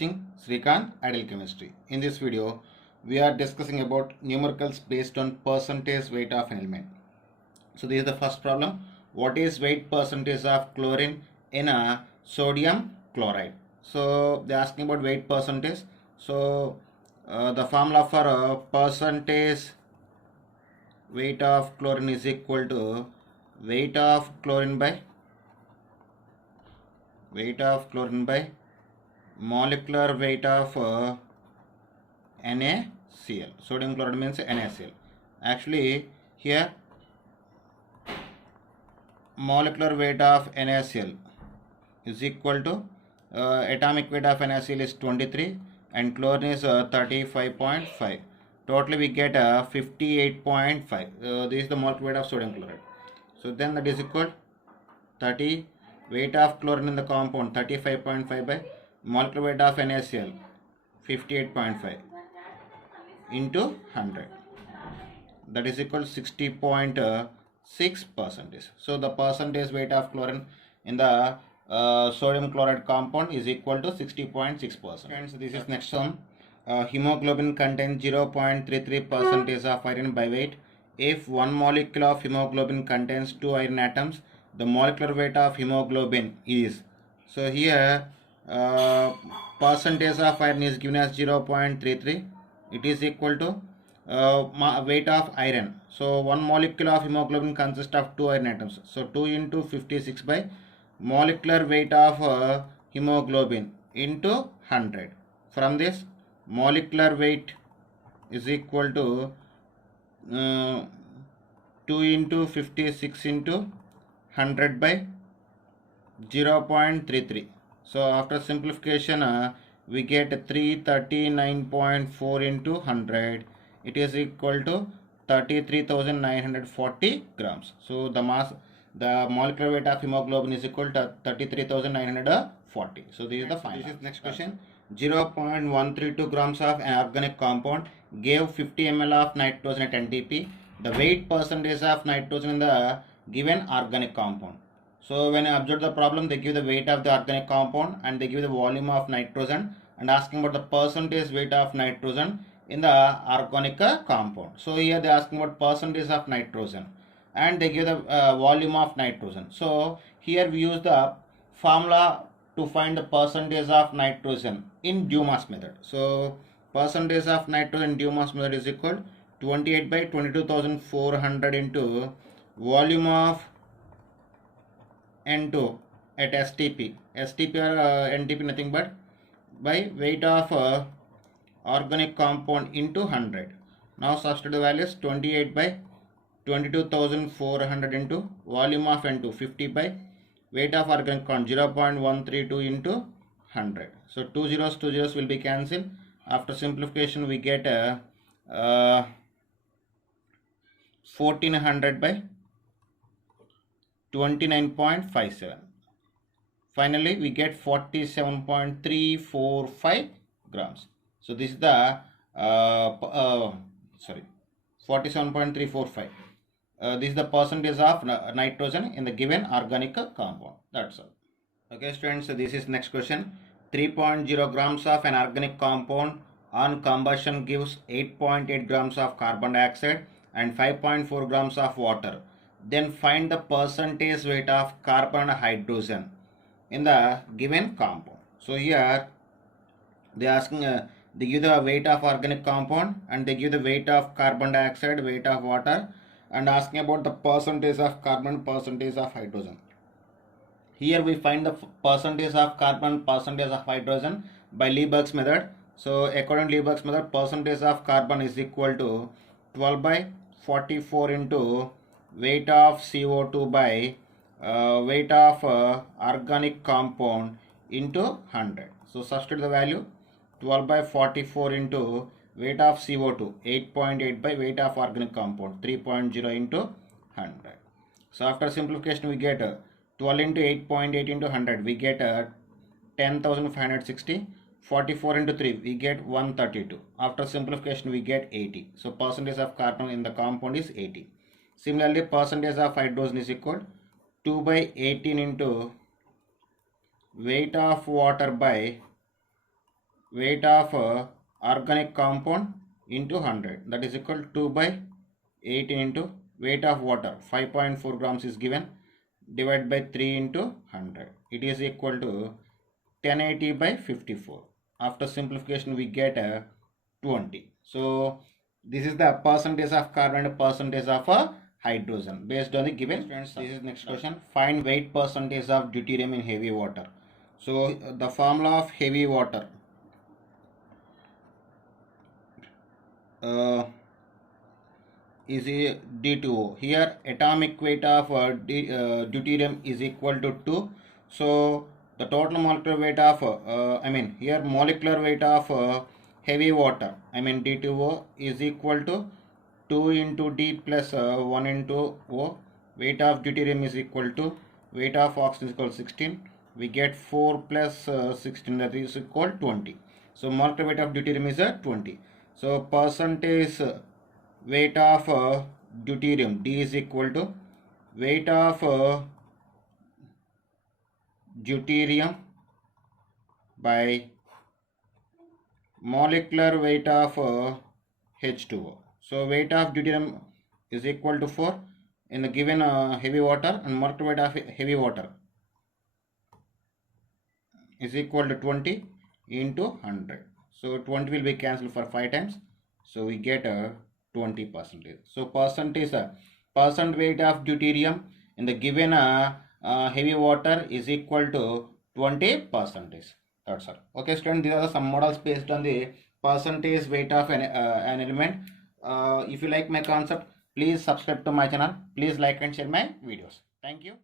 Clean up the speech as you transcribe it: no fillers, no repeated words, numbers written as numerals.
watching Srikanth Ideal Chemistry. In this video, we are discussing about numericals based on percentage weight of an element. So this is the first problem. What is weight percentage of chlorine in a sodium chloride? So they are asking about weight percentage. So the formula for a percentage weight of chlorine is equal to weight of chlorine by molecular weight of NaCl. Sodium chloride means NaCl. Actually, here molecular weight of NaCl is equal to atomic weight of NaCl is 23 and chlorine is 35.5. Totally we get 58.5. This is the molecular weight of sodium chloride. So then that is equal 30 weight of chlorine in the compound 35.5 by molecular weight of NaCl 58.5 into 100. That is equal to 60.6 percentage. So the percentage weight of chlorine in the sodium chloride compound is equal to 60.6%. And so this is next one. Hemoglobin contains 0.33 percentage of iron by weight. If one molecule of hemoglobin contains 2 iron atoms, the molecular weight of hemoglobin is. So here percentage of iron is given as 0.33. It is equal to weight of iron. So one molecule of hemoglobin consists of 2 iron atoms. So 2 into 56 by molecular weight of hemoglobin into 100. From this, molecular weight is equal to 2 into 56 into 100 by 0.33. So after simplification, we get 339.4 into 100. It is equal to 33,940 grams. So the molecular weight of hemoglobin is equal to 33,940. So this is the final. This is next question. 0.132 grams of an organic compound gave 50 ml of nitrogen at NTP. The weight percentage of nitrogen in the given organic compound. So when I observe the problem, they give the weight of the organic compound and they give the volume of nitrogen and asking about the percentage weight of nitrogen in the organic compound. So here they are asking about percentage of nitrogen and they give the volume of nitrogen. So here we use the formula to find the percentage of nitrogen in Dumas method. So percentage of nitrogen in Dumas method is equal to 28 by 22,400 into volume of N2 at STP. STP or NTP nothing but by weight of organic compound into 100. Now substitute the values 28 by 22,400 into volume of N2 50 by weight of organic compound 0.132 into 100. So 2 zeros will be cancelled. After simplification we get 1400 by 29.57. Finally we get 47.345 grams. So this is the 47.345. This is the percentage of nitrogen in the given organic compound. That's all. Okay students, so this is next question. 3.0 grams of an organic compound on combustion gives 8.8 grams of carbon dioxide and 5.4 grams of water. Then find the percentage weight of carbon and hydrogen in the given compound. So here they are asking they give the weight of organic compound and they give the weight of carbon dioxide, weight of water, and asking about the percentage of carbon, percentage of hydrogen. Here we find the percentage of carbon, percentage of hydrogen by Lieberg's method. So according to Lieberg's method, percentage of carbon is equal to 12 by 44 into weight of CO2 by weight of organic compound into 100. So substitute the value 12 by 44 into weight of CO2 8.8 by weight of organic compound 3.0 into 100. So after simplification we get 12 into 8.8 into 100 we get 10,560. 44 into 3 we get 132. After simplification we get 80. So percentage of carbon in the compound is 80. Similarly percentage of hydrogen is equal 2 by 18 into weight of water by weight of organic compound into 100, that is equal to 2 by 18 into weight of water 5.4 grams is given, divided by 3 into 100, it is equal to 1080 by 54. After simplification we get 20. So this is the percentage of carbon and percentage of hydrogen based on the given. Friends, this is next question. Find weight percentage of deuterium in heavy water. So the formula of heavy water is D2O. Here atomic weight of deuterium is equal to 2. So the total molecular weight of here molecular weight of heavy water, D2O, is equal to 2 into D plus 1 into O. Weight of deuterium is equal to weight of oxygen is equal to 16. We get 4 plus 16, that is equal to 20. So molecular weight of deuterium is 20. So percentage weight of deuterium, D is equal to weight of deuterium by molecular weight of H2O. So weight of deuterium is equal to 4 in the given heavy water, and molecular weight of heavy water is equal to 20 into 100. So 20 will be cancelled for 5 times. So we get 20%. So percent weight of deuterium in the given heavy water is equal to 20%. That's all. Okay, students, these are some models based on the percentage weight of an element. If you like my concept, please subscribe to my channel. Please like and share my videos. Thank you.